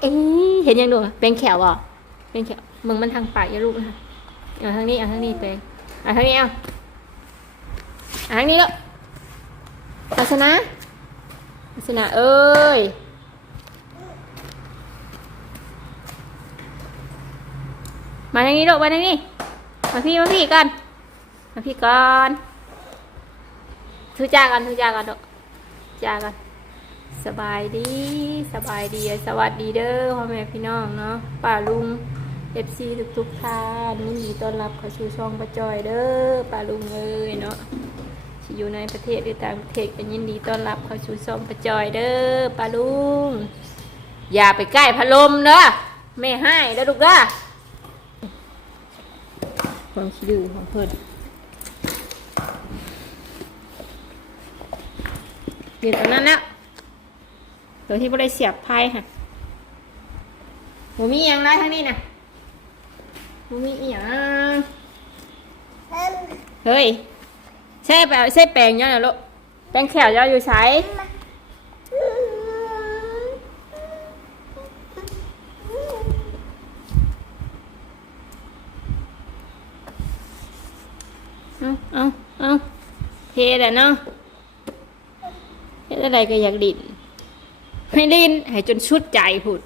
เอ๊เห็นยังดูเป็นแขวอะเป็นแขวมึงมันทางปากอย่าลูกนะเอาทางนี้เอาทางนี้เป็นเอาทางนี้เอาเอาทางนี้ลูกศาสนาศาสนาเอ้ยมาทางนี้ลูกมาทางนี้มาพี่มาพี่ก่อนมาพี่ก่อนทุจ้ากันทุจ้ากันลูกจ้ากัน สบายดีสบายดีสวัสดีเด้อพ่อแม่พี่น้องเนาะป้าลุงเอฟซีทุกทุกๆท่านยินดีต้อนรับเข้าสู่ช่องประจอยเด้อป้าลุงเอ้ยเนาะที่อยู่ในประเทศหรือต่างประเทศก็ยินดีต้อนรับเข้าสู่ช่องประจอยเด้อป้าลุงอย่าไปใกล้พัดลมเด้อแม่ให้เด้อลูกเด้อความคิดดื้อของเพิ่อนเดี๋ยืนตรงนั้นแล้ว ตัวที่บริเสียบไพ่ค่ะหมูมีอย่างไรทั้งนี้นะหมูมีอย่างเฮ้ยใช่แปลใช่แปลงเยอะนะลูกแปลงแขวเยอะอยู่ใช้เอาเอาเอาเทแต่เนาะเฮ็ดอะไรก็อยากดิ่น ให้ลินให้จนชุดใจพุด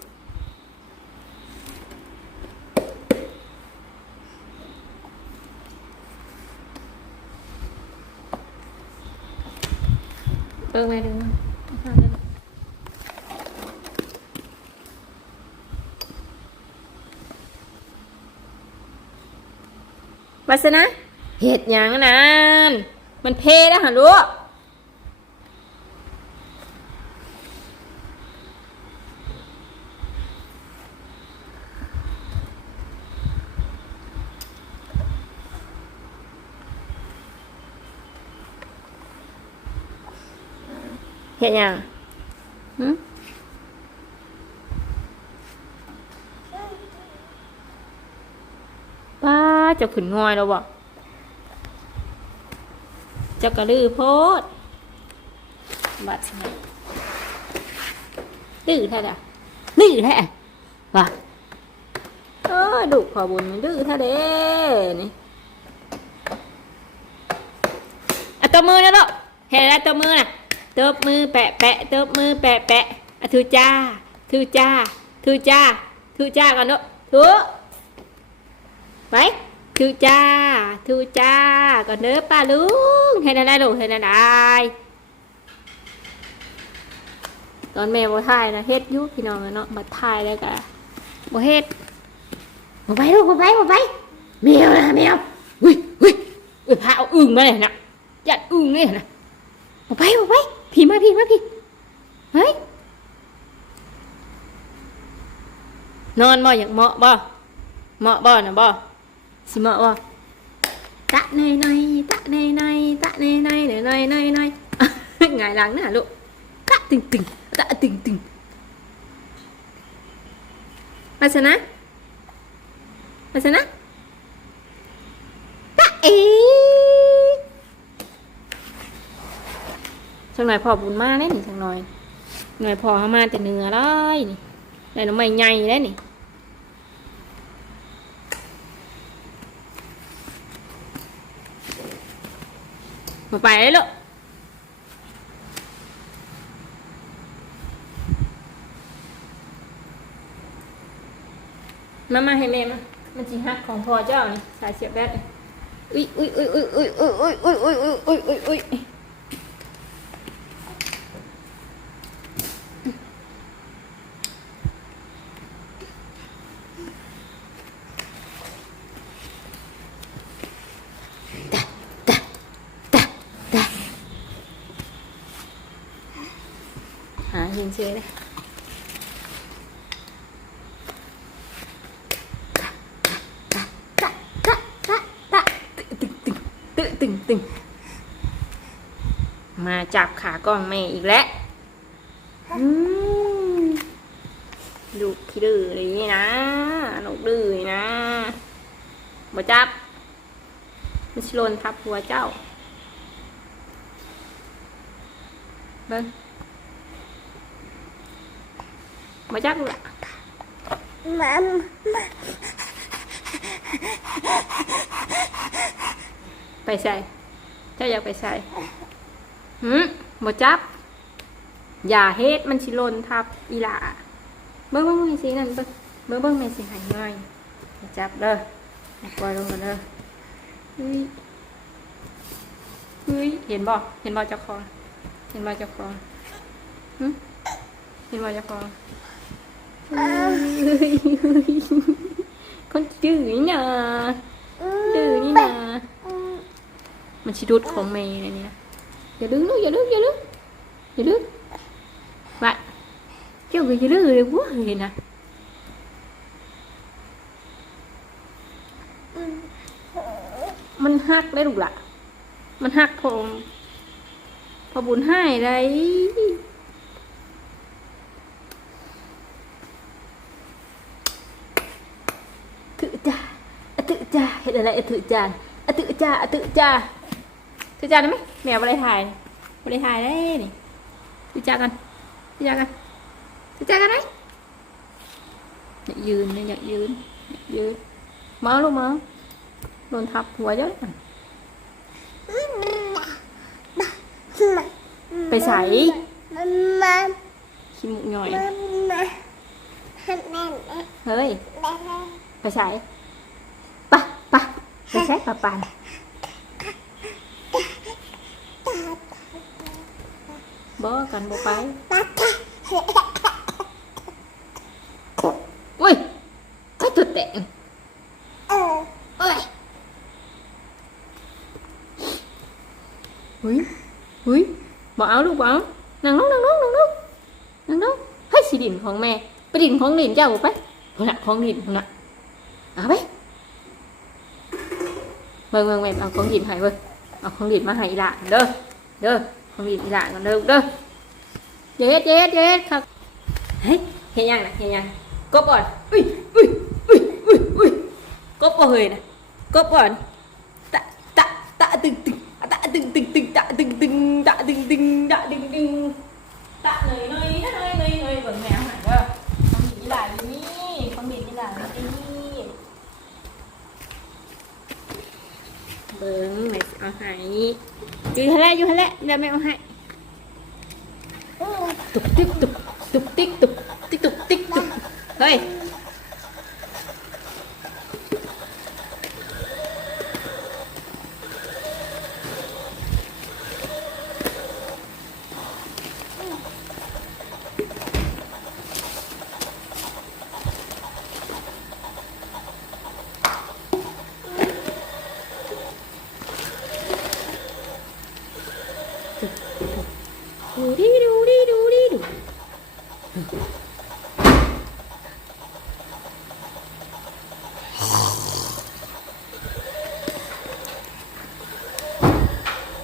เปิดมาดูวัสนะเห็ดหยังนั้นมันเพแล้วหะลูก ห็นยังหืมป้าเจะขึ้นงอยแล้วบ่เจะกระลือโพดบัดสินะดื้อแท้ด่ะดื้อแท้ว่ะเออดุขอบุญมันดื้อแท้เด้นี่อะตัวมือนะลูกเห็นแล้วตัวมือน่ะ ตบมือแปะแปะตบมือแปะแปะอะทูจ้าทูจ้าทูจ้าทูจ้าก่อนเนอะทูไปทูจ้าทูจ้าก่อนเด้อป้าลุงให้ได้ได้ลูกให้ได้ได้ตอนแม่บ่ถ่ายนะเฮ็ดอยุพี่น้องอะเนาะมาถ่ายแล้วก็บ่เฮ็ดบ่ไปลูกบ่ไปบ่ไปแมวนะแมวอุ้ยอุ้ยอุ้ยพาเอาอึ่งมาเลยนะยัดอึ่งเลยนะออกไปออกไป พี่มาพี่มาพี่เฮ้ยนอนบ่อยากเหมาะบ่เหมาะบ่นะบ่สิเหมาะบ่ตะในในตะในในตะในในเดี๋ยวในในในหงายหลังน่ะลูกตะตึงตึงตะตึงตึงมาชนะมาชนะตะเอ จังหน่อยพอบุญมาได้นี่จังหน่อย หน่อยพอเขามาแต่เนื้อได้นี่ได้น้ำไม่ใหญ่ได้นี่มาไปเลยลูกมามาให้แม่มามันจีฮักของพ่อเจ้านี่สายเสียบแบตอุ้ยอุ้ยอุ้ยอุ้ยอุ้ยอุ้ยอุ้ยอุ้ยอุ้ยอุ้ยอุ้ย หาเห็นเชื่อเลยตึงตึงมาจับขากล้องแม่อีกแล้วลูกขี้ดื้อเลยนี่นะลูกดื้อนะมาจับมันชลนทับหัวเจ้าเบิ้ง มาจักลูกละมันไปใส่เจ้าอยากไปใส่หืมบ่จับ อย่าเฮ็ดมันสิหลนทับอีหล่าเบิ่งเบิ่งให้สินั่นเบิ่งเบิ่งเบิ่งให้สิใหายง่ายอย่าจับเด้ออย่าปล่อยลงกันเด้อเฮ้ยเฮ้ยเห็นบ่เห็นบ่เจ้าของเห็นบ่เจ้าของหึเห็นบ่เจ้าของ คนดื้อนี่นะดื้อนี่นะมันชิดุดของเมย์เนี่ยอย่าดึงลูกอย่าดึงอย่าดึงอย่าดึงไปเจ้าก็อย่าดึงเลยว้าเห็นนะมันหักได้ลูกละมันหักผมพอบุญให้ได้ถือจ้าอะถือ จ้าเห็นอะไรอะถือจานอะถือจ้าอะถือจ้าถือจานได้ไหมแมวบริถ่ายบริถ่ายได้นี่ถือจานกันถือจานกันถือจานกันไหมอยากยืนเนี่ยอยากยืนอยากยืนเมาลูกเมาโดนทับหัวเยอะเลยไปใส่มันมันขี้มุกหน่อยมันมันมันเฮ้ยมันไปใส่ปะปะ ไปใส่ปะปานบ่กันบ่ไปอุ้ยก็ตัวแต่งเออเอ้ยหุยหุยบอกเอาลูกบอกเอานั่งลงนั่งลงนั่งลงนั่งลงให้สิดินของแม่ ไปดินของดินเจ้าบอกไปเอาละของดินเอาละเอาไป เบิ่งเบิ่งแม่เอาของดินให้เบิ่งเอาของดินมาให้อีหละเด้อเด้อของดินอีหละกันเด้อเด้อเย็ดเย็ดเย็ดครับเฮ้ยเห็นยังนะเห็นยังกบก่อนอุ้ยอุ้ยอุ้ยอุ้ยอุ้ยกบก่อนเฮ้ยนะกบก่อนตะตะตะตึงตึงตะตึงตึงตึงตะตึงตึงตะตึงตึงตะตึงตึงตะเลยเลยเลยเลยเลยเบิ่งแมวหน่อยเด้อของหมีหลายอยู่นี่ของหมีหลายอยู่นี่เบิ่งแม่สิเอาให้อยู่ทะเลอยู่ทะเลเดี๋ยวแม่เอาให้ตุกติ๊กตุกตุกติ๊กตุกติ๊กตุกติ๊กตุกเฮ้ยดูดิดูดิดูดิดู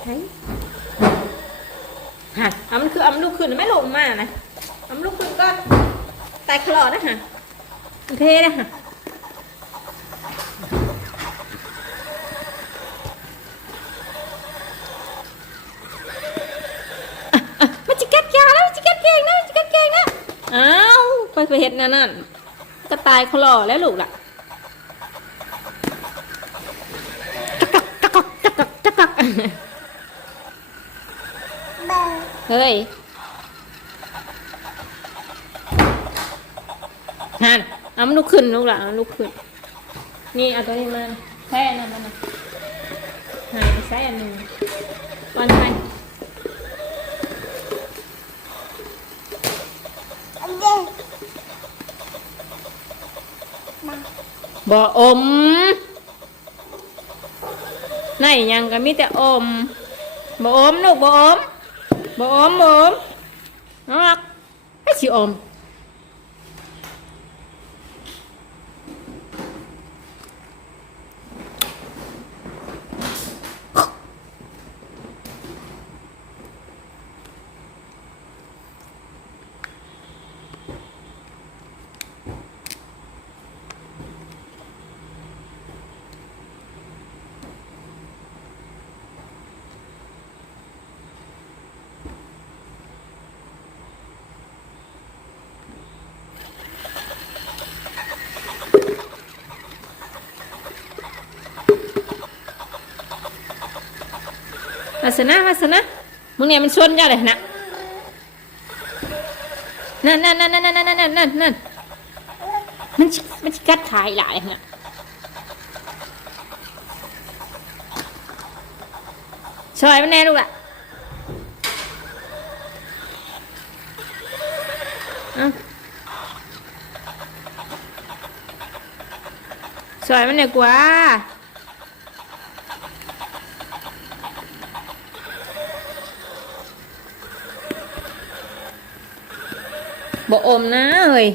เฮ้ยฮะเอามันคือเอามันลุกขึ้นไม่ลงมานะเอามันลุกขึ้นก็ตายคลอดนะฮะเทนะฮะมันจะกัดยาแล้วมันจะกัดเก่งนะมันจะกัดเก่งนะอ้าวไปไปเห็ดนั่นนั่นก็ตายคลอแล้วลูกล่ะจักกักจักกักจักกักจักกักเฮ้ยนั่น เอามันลุกขึ้นลูกหล่ะเอานลุกขึ้น นี่เอาตัวนี้มาแค่นั้นมันนะหายไปใช้อันหนึ่งก่อนไปอันเด็กบ่อมไหนยังก็มีแต่อมบ่อมลูกบ่อมบ่อมบ่อมน่ารักให้สิอม สนะมาสนะมึงเนี่ยมันชนเจ้าเลยนะนั่นนั่นนั่นนั่นนั่นนั่นนั่นนั่นมันมันกัดขายหลายนะช่วยมันแน่ลูกอะเบ่อมนะเอ้ย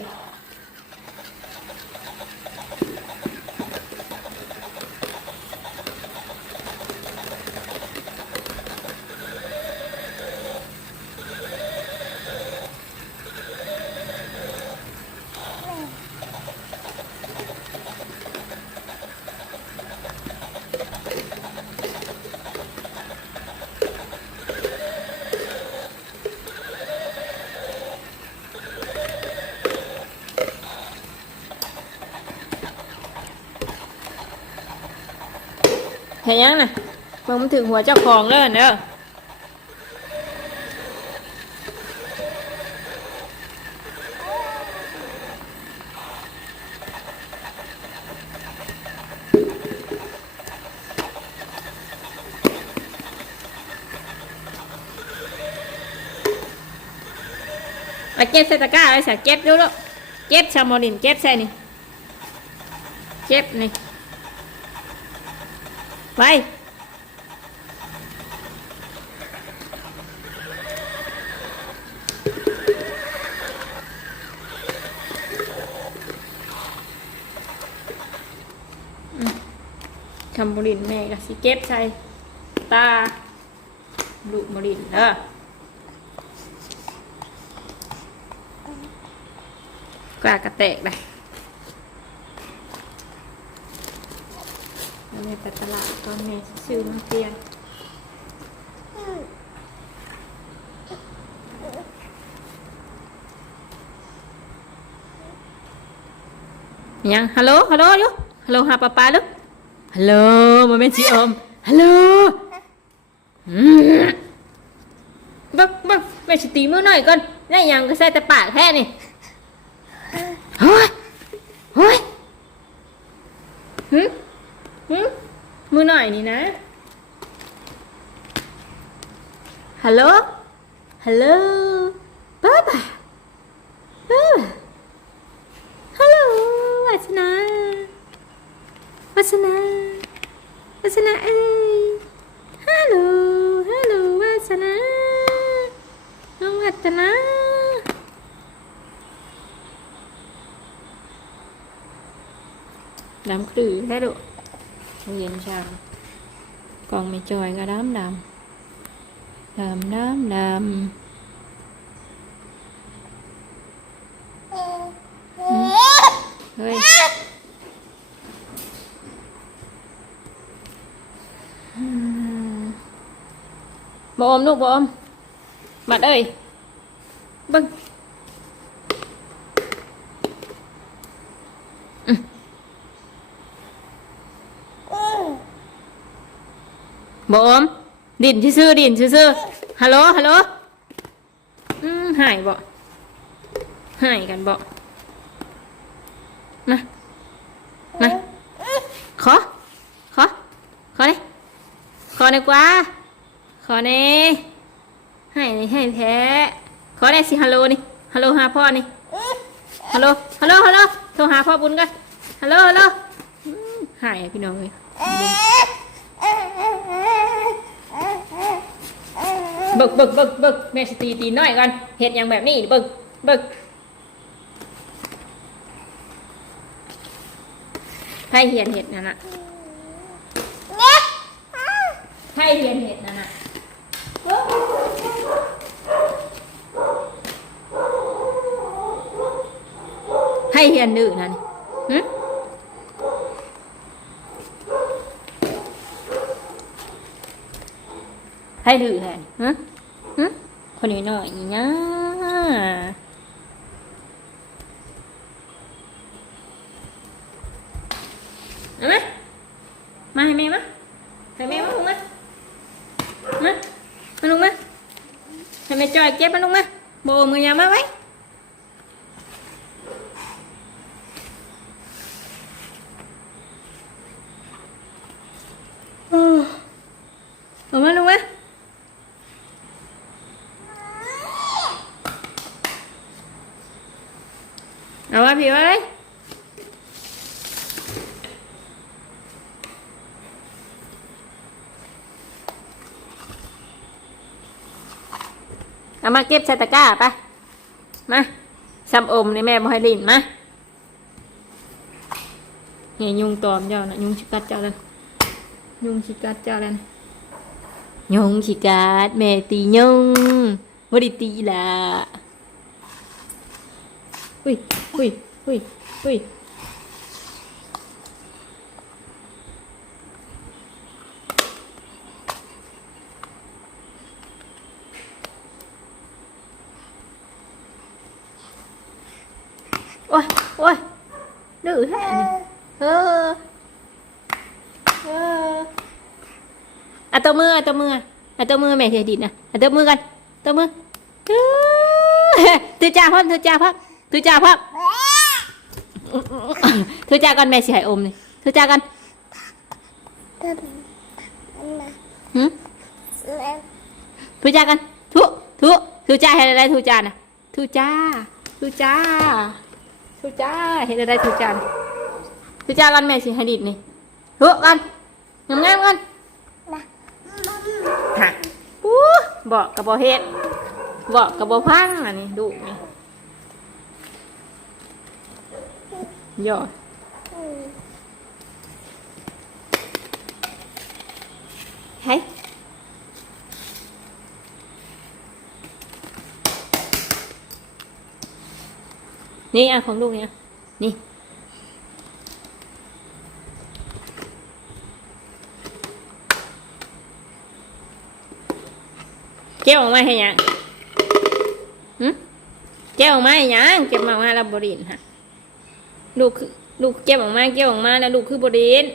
เห็นยังน่ะมึงมันถึงหัวเจ้าของเลยเนอะเอาเก็บเซตตะกร้าไว้สักเก็บดูลูกเก็บชาโมลินเก็บใส่นี่ เก็บนี่ này Vai. คำบรินแม่ก็สิเก็บใส่ตาลูกบรินเด้อกากระแตกเลย แม่ไปตลาดตอนแม่ซื้อมาเปลี่ยนยังฮัลโหลฮัลโหลอยู่ฮัลโหลหาป้าป้าลูกฮัลโหลมันเป็นสีอมฮัลโหลบักบักแม่สิตีมือหน่อยก่อนได้ยังก็ใส่แต่ปากแค่นี่เฮ้ยเฮ้ยฮึ มือหน่อยนี่นะ ฮัลโหล ฮัลโหลป้าป้าป้าฮัลโหลวัชนาวัชนาวัชนาเอ้ยฮัลโหล ฮัลโหลวัชนาน้องวัชนาดำคลือได้ดูเย็นช่างกล่ nhìn sao? Còn mày chơi ra đám đầm. Đầm, đám đầm. Ừ. Ừ. Ơi bộ ôm lúc bộ ôm. Mặt ơi. Bưng บอมลูกบอมบัดเอ้ยเบึ้งบอมดินซื่อๆดินซื่อๆฮัลโหลฮัลโหลอืมหายบ่หายกันบ่มามาขอ ขอ ขอเลยขอหน่อยกว่า ขอเน่ให้ให้แท้ขอได้สิฮัลโหลนี่ฮัลโหลหาพ่อนี่ฮัลโหลฮัลโหลฮัลโหลโทรหาพ่อบุญกันฮัลโหลฮัลโหลหายพี่น้องเลย บึกบึกบึกบึกแม่สตีตีน้อยกันเห็ดอย่างแบบนี้บึกบึกให้เหียนเห็ดนั่นน่ะให้เหียนเห็ดนั่นน่ะให้เหียนดื้อนั่นหึ ให้ดื้อแทนฮะฮะคนนี้หน่อยนี่นะเอาไหมมาให้แม่มาให้แม่มาลงมามามาลุงมาให้แม่จอยเก็บมาลุงมาโบมือยามาไว้โอ้เอามาลุงมาเอามาพี่ไว้ เอามาเก็บใส่ตะกร้าไปมาซ้ำอมในแม่บ่ให้ลิ้นมาเนี่ยยุงตอมเจ้านะยุงชิกัดเจ้าเลยยุงชิกัดเจ้าเลยนะยุงชิกัดแม่ตียุงบ่ได้ตีละอุ้ยอุ้ยอุ้ยอุ้ยโอ้ยโอ้ยดื้อแท้นี่เออเออ อะตัวมืออะตัวมืออะตัวมือแม่เสียดินนะอะตัวมือกันตัวมือถือจ่าพ่อถือจ่าพ่อถือจ่าพ่อถือจ่ากันแม่เสิให้อมนี่ถือจ่ากันหืมถือจ่ากันทุทุถือจ่าเห็นอะไรถือจ่านะถือจ่าถือจ่าถือจ่าเห็นอะไรถือจ่าถือจ่ากันแม่เสิให้ดินนี่ถือกันงามงามๆกัน มา ฮะอู้ บอกกับบอเฮ็ดบอกกับบอพังอันนี้ดูนี่ย่อเฮ้ยนี่อะของลูกเนี่ยนี่ เก็บออกมาให้ยังหึเก็บออกมาให้ยังเก็บมาว่าแล้วบรินฮะลูกคือลูกเก็บออกมาเก็บออกมาแล้วลูกคือบริน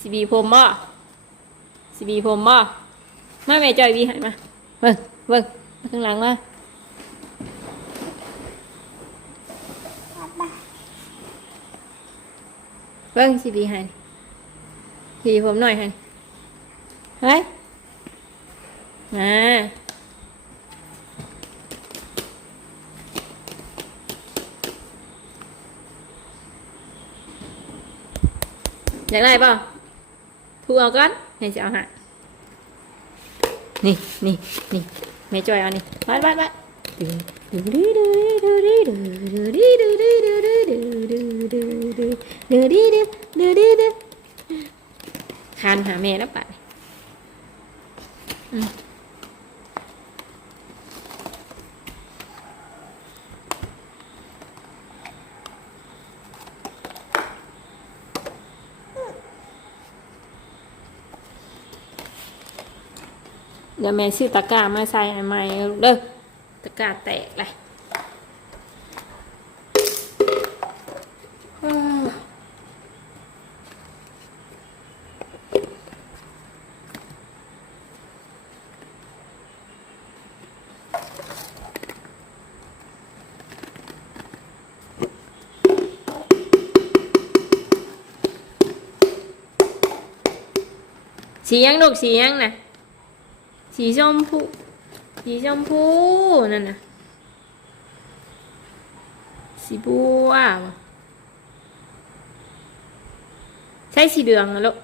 สิบีผมบ่สิบีผมบ่มาแม่จอยบีให้มาเบิ่งเบิ่งมาข้างหลังมาเบิ่งสิบีให้สิบีผมหน่อยให้เฮ้ยมาอยา ช้ได้ป่ะทูเอาก้อนให้จะเอาหะนี่นี่นี่แม่จอยเอานี่วัดวัดวัดคานหาแม่แล้วไปอืม เดี๋ยวแม่ซื้อตะกร้ามาใส่ให้ใหม่เด้อตะกร้าแตกเลยอ้าวสียังลูกสียังน่ะ สีชมพูสีชมพูนั่นน่ะสีบัวบ่ใช่สีเหลืองนะลูก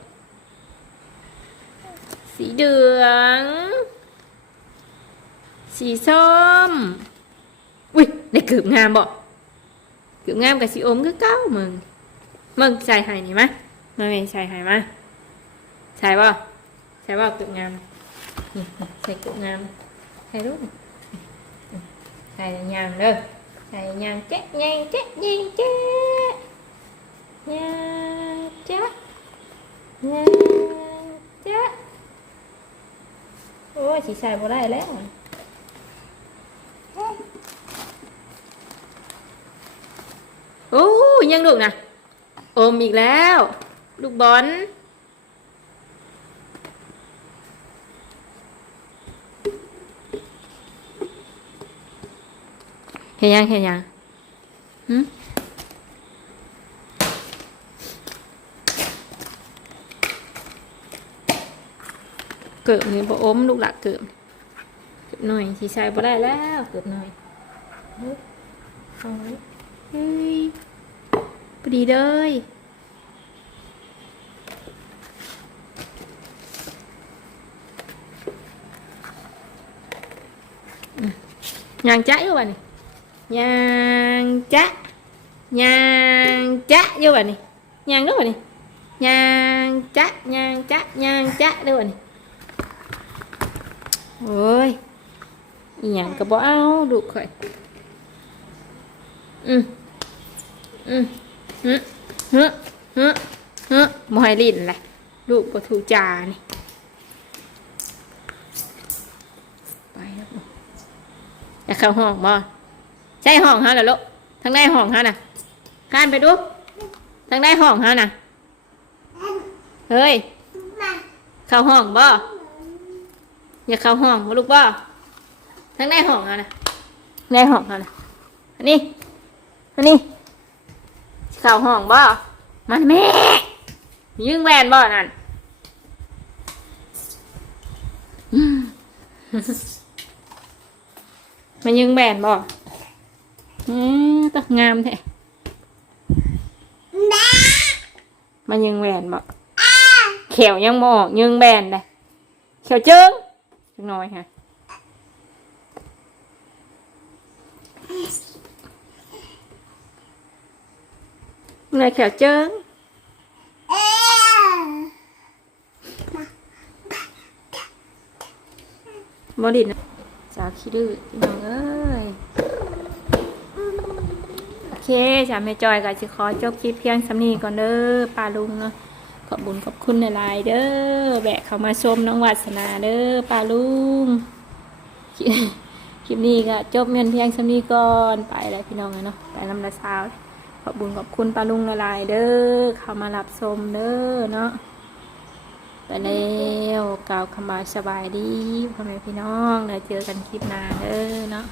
สีเหลือง สีส้ม อุ้ยได้เกือบงามบ่เกือบงามกับสีอมคือเก้ามึงมึงใส่ให้นี่มะมาเมใส่ให้มาใส่บ่ใส่บ่เกือบงาม thầy cụ ngam thầy đúng thầy nhàm đâu thầy nhàm chết nhanh chết nhanh chết nha chết nha chết ôi chị xài vào đây lấy rồi โอ้ยังลูกนะอมอีกแล้ว ลูกบอล เห็นยังเห็นยังหึเกิบนี่บ่อมลูกหลักเกิบเกิบหน่อยสีใส่บ่ได้แล้วเกิบหน่อยเฮ้ยเอาไว้เฮ้ยพอดีเลยอืมยางจ๊ะอยู่บ่นี่ ยางจ๊ะยางจ๊ะอยู่บ่นี่ยางด้วยบ่นี่ยางจ๊ะยางจ๊ะยางจ๊ะด้วยบ่นี่โอ้ยอีหยังก็บ่เอาดุข่อยอืมอืมฮึฮึฮึฮึบ่ให้ลิ้นแหละลูกบ่ถูกจานี่ไปแล้วอยากเข้าห้องบ่ ใช่ห้องฮะเหรอลูกทางใดห้องฮะน่ะข้านไปดู ทางใดห้องฮะน่ะ เฮ้ย เข้าห้องบ่อย่าเข้าห้องมาลูกบ่ทั้งในห้องอะนะในห้องอะนะอันนี้อันนี้เข้าห้องบ่มันแม่ยิงแวนบ่นั่นอืมมันยิงแบนบ่ อืมตงามแท้มันยิงแบนบ่เขียวยังบ่ออกยิงแบนเลยเขียวเจิ้งจังน้อยฮะมันเลยเขียวเจิ้งเอ๊ะบอดินนะสาวขี้ดื้อพี่น้องเอ้ยโอเค จ้าแม่จอยก็จะขอจบคลิปเพียงสำนีก่อนเด้อป้าลุงเนาะขอบบุญขอบคุณในไลน์เด้อแบะเข้ามาชมน้องวัสนาเด้อป้าลุงคลิปนี้ก็จบเมียนเพียงสำนีก่อนไปแล้วพี่น้องเนาะไปลำละสาวขอบบุญขอบคุณป้าลุงในไลน์เด้อเข้ามารับชมเด้อเนาะไปแล้วกล่าวคำบายสบายดีพ่อแม่พี่น้องเดี๋ยวเจอกันคลิปหน้าเด้อเนาะ